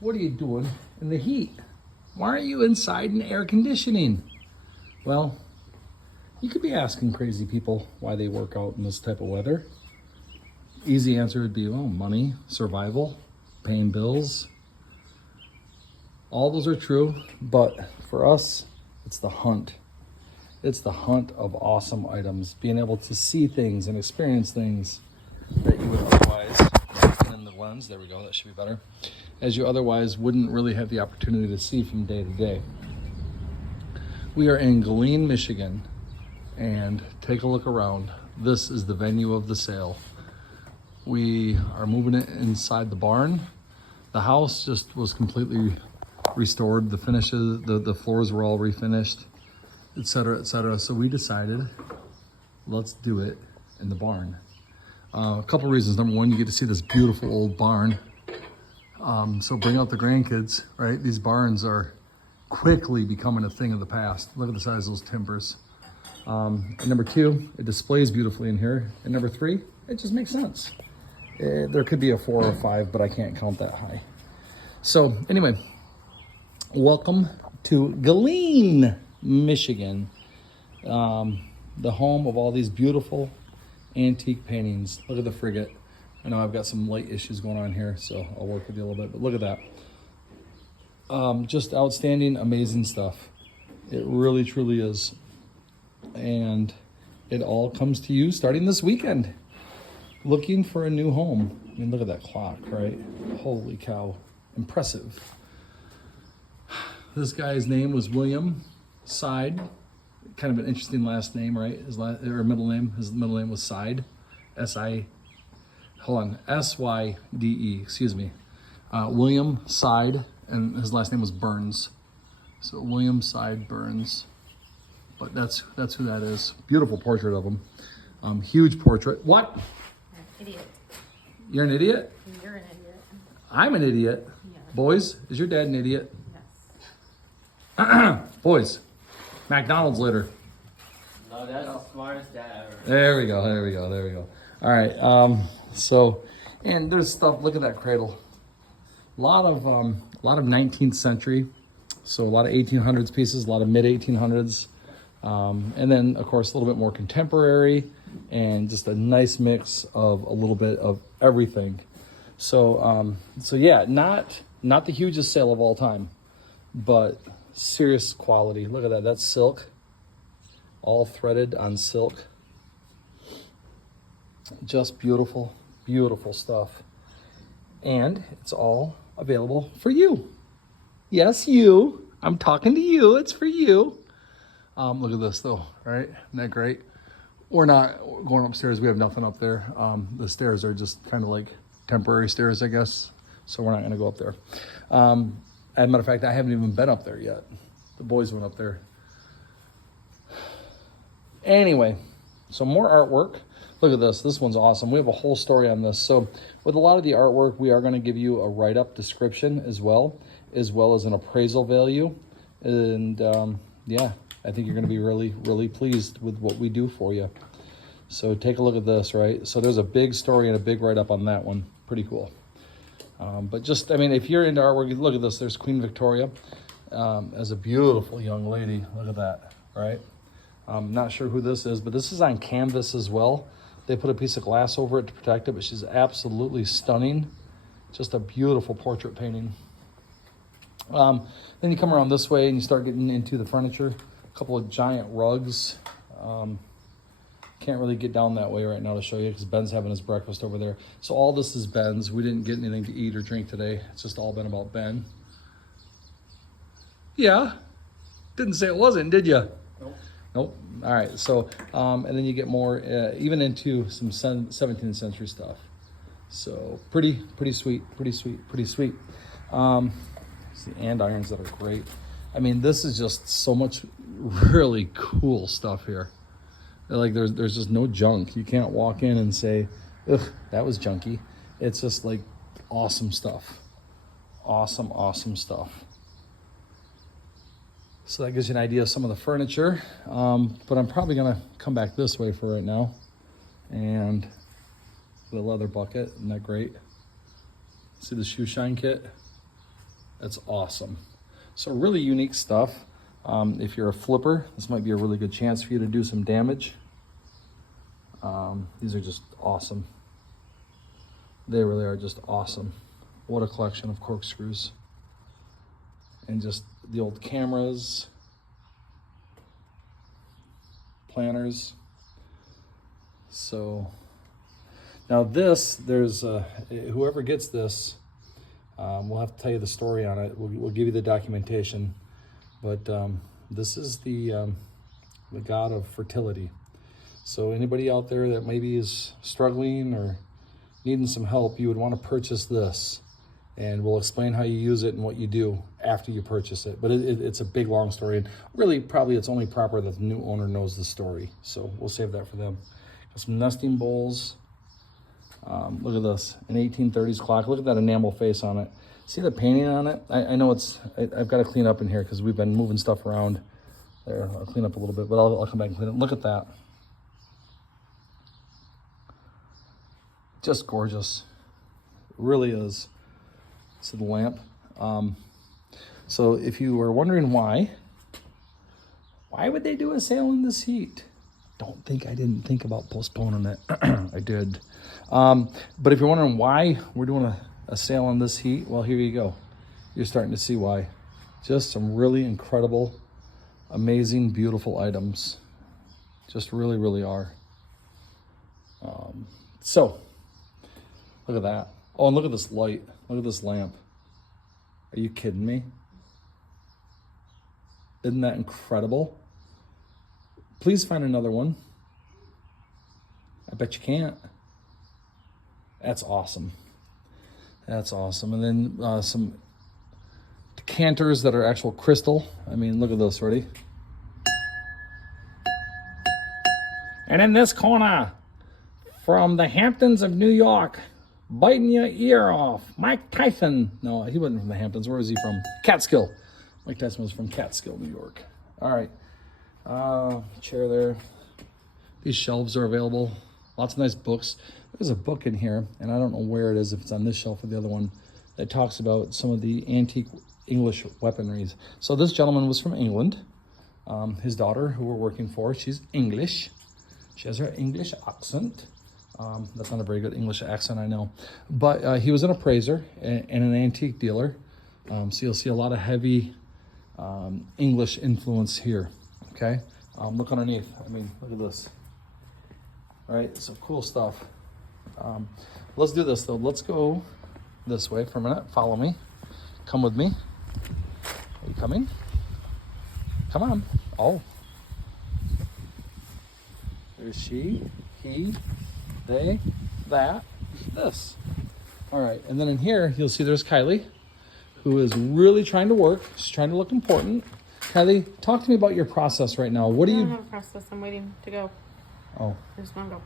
what are you doing in the heat? Why aren't you inside in air conditioning? Well, you could be asking crazy people why they work out in this type of weather. Easy answer would be, well, money, survival, paying bills. All those are true, but for us, it's the hunt. It's the hunt of awesome items, being able to see things and experience things that you would otherwise, in the lens, there we go, that should be better, as you otherwise wouldn't really have the opportunity to see from day to day. We are in Galien, Michigan, and take a look around. This is the venue of the sale. We are moving it inside the barn. The house just was completely restored. The finishes, the floors were all refinished, etc., etc. So we decided, let's do it in the barn. A couple reasons. Number one, you get to see this beautiful old barn. So bring out the grandkids, right? These barns are quickly becoming a thing of the past. Look at the size of those timbers. And number two, it displays beautifully in here. And number three, it just makes sense. There could be a 4 or 5, but I can't count that high. So anyway, welcome to Galien, Michigan, the home of all these beautiful antique paintings. Look at the frigate. I know I've got some light issues going on here, so I'll work with you a little bit, but look at that. Just outstanding, amazing stuff. It really, truly is. And it all comes to you starting this weekend. Looking for a new home. I mean, look at that clock, right? Holy cow. Impressive. This guy's name was William Side. Kind of an interesting last name, right? His middle name. His middle name was Side. S-Y-D-E, excuse me. William Side, and his last name was Burns. So William Side Burns. But that's who that is. Beautiful portrait of him. Huge portrait. What? Idiot. You're an idiot? You're an idiot. I'm an idiot. Yeah. Boys, is your dad an idiot? Yes. Boys, McDonald's later. No, that's the smartest dad ever. There we go. All right. So, and there's stuff. Look at that cradle. A lot of 19th century. So a lot of 1800s pieces, a lot of mid 1800s, and then of course a little bit more contemporary, and just a nice mix of a little bit of everything. So yeah, not the hugest sale of all time, but serious quality. Look at that. That's silk, all threaded on silk. Just beautiful, beautiful stuff. And it's all available for you. Yes, you. I'm talking to you. It's for you. Look at this though, right? Isn't that great? We're not going upstairs. We have nothing up there. The stairs are just kind of like temporary stairs, I guess. So we're not going to go up there. As a matter of fact, I haven't even been up there yet. The boys went up there. Anyway, so more artwork. Look at this. This one's awesome. We have a whole story on this. So with a lot of the artwork, we are going to give you a write-up description as well as an appraisal value. And yeah, I think you're going to be really, really pleased with what we do for you. So take a look at this, right? So there's a big story and a big write-up on that one. Pretty cool. But just, I mean, if you're into artwork, look at this. There's Queen Victoria as a beautiful young lady. Look at that, right? I'm not sure who this is, but this is on canvas as well. They put a piece of glass over it to protect it, but she's absolutely stunning. Just a beautiful portrait painting. Then you come around this way and you start getting into the furniture. A couple of giant rugs. Can't really get down that way right now to show you because Ben's having his breakfast over there. So all this is Ben's. We didn't get anything to eat or drink today. It's just all been about Ben. Yeah. Didn't say it wasn't, did you? Nope. All right. So, and then you get more, even into some 17th century stuff. So pretty sweet. The andirons that are great. I mean, this is just so much really cool stuff here. Like there's just no junk. You can't walk in and say, ugh, that was junky. It's just like awesome stuff. Awesome stuff. So that gives you an idea of some of the furniture. But I'm probably gonna come back this way for right now. And the leather bucket, isn't that great? See the shoe shine kit? That's awesome. So really unique stuff. If you're a flipper, this might be a really good chance for you to do some damage. These are just awesome. They really are just awesome. What a collection of corkscrews. And just the old cameras, planners. So now this, there's whoever gets this, we'll have to tell you the story on it. We'll give you the documentation, but this is the god of fertility. So anybody out there that maybe is struggling or needing some help, you would want to purchase this, and we'll explain how you use it and what you do after you purchase it. But it's a big, long story, and really probably it's only proper that the new owner knows the story. So we'll save that for them. Got some nesting bowls. Look at this, an 1830s clock. Look at that enamel face on it. See the painting on it? I know I've got to clean up in here because we've been moving stuff around. There, I'll clean up a little bit, but I'll come back and clean it. Look at that. Just gorgeous. It really is. See the lamp? So if you were wondering why would they do a sale in this heat? Don't think I didn't think about postponing it. I did. But if you're wondering why we're doing a sale on this heat, well, here you go. You're starting to see why. Just some really incredible, amazing, beautiful items. Just really, really are. So, look at that. Oh, and look at this light. Look at this lamp. Are you kidding me? Isn't that incredible? Please find another one. I bet you can't. That's awesome. That's awesome. And then some decanters that are actual crystal. I mean, look at this. Ready? And in this corner, from the Hamptons of New York, biting your ear off, Mike Tyson. No, he wasn't from the Hamptons. Where was he from? Catskill. Mike Tyson was from Catskill, New York. All right. Chair there. These shelves are available. Lots of nice books. There's a book in here, and I don't know where it is, if it's on this shelf or the other one, that talks about some of the antique English weaponries. So this gentleman was from England. His daughter, who we're working for, she's English. She has her English accent. That's not a very good English accent, I know. But he was an appraiser and an antique dealer. So you'll see a lot of heavy English influence here, okay? Look underneath. I mean, look at this. All right, some cool stuff. Let's do this, though. Let's go this way for a minute. Follow me. Come with me. Are you coming? Come on. Oh. There's she, he, they, that, this. All right, and then in here, you'll see there's Kylie, who is really trying to work. She's trying to look important. Kylie, talk to me about your process right now. What do you... I don't have a process. I'm waiting to go. Oh. I just want to go.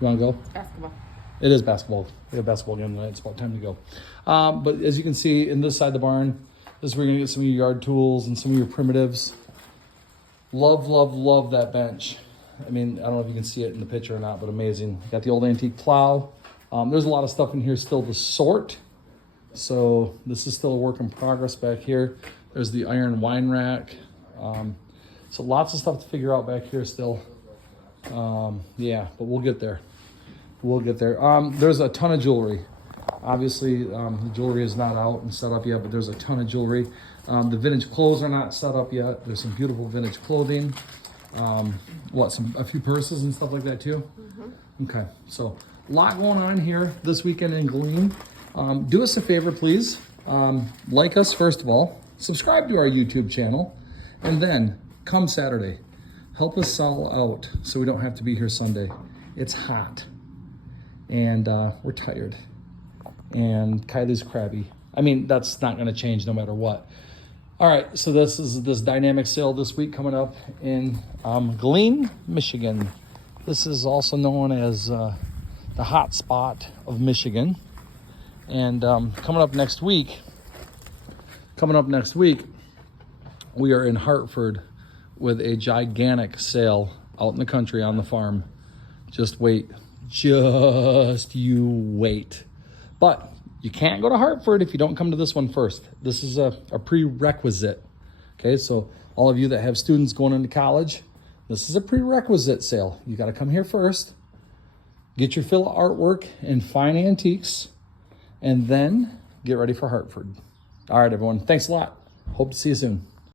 You want to go? It's basketball. It is basketball. We have a basketball game tonight. It's about time to go. But as you can see, in this side of the barn, this is where you're going to get some of your yard tools and some of your primitives. Love, love, love that bench. I mean, I don't know if you can see it in the picture or not, but amazing. Got the old antique plow. There's a lot of stuff in here still to sort. So this is still a work in progress back here. There's the iron wine rack. So lots of stuff to figure out back here still. Yeah, but we'll get there. We'll get there. There's a ton of jewelry. Obviously, the jewelry is not out and set up yet, but there's a ton of jewelry. The vintage clothes are not set up yet. There's some beautiful vintage clothing. A few purses and stuff like that too? Mm-hmm. Okay, so a lot going on here this weekend in Galien. Do us a favor, please. Like us, first of all. Subscribe to our YouTube channel. And then, come Saturday, help us sell out so we don't have to be here Sunday. It's hot. And we're tired. And Kylie's crabby. I mean, that's not going to change no matter what. All right, so this is this dynamic sale this week coming up in Galien, Michigan. This is also known as the hot spot of Michigan. And coming up next week, we are in Hartford with a gigantic sale out in the country on the farm. Just wait. Just you wait. But You can't go to Hartford if you don't come to this one first. This is a prerequisite. Okay, so all of you that have students going into college, this is a prerequisite sale. You got to come here first, get your fill of artwork and fine antiques, and then get ready for Hartford. All right, everyone. Thanks a lot. Hope to see you soon.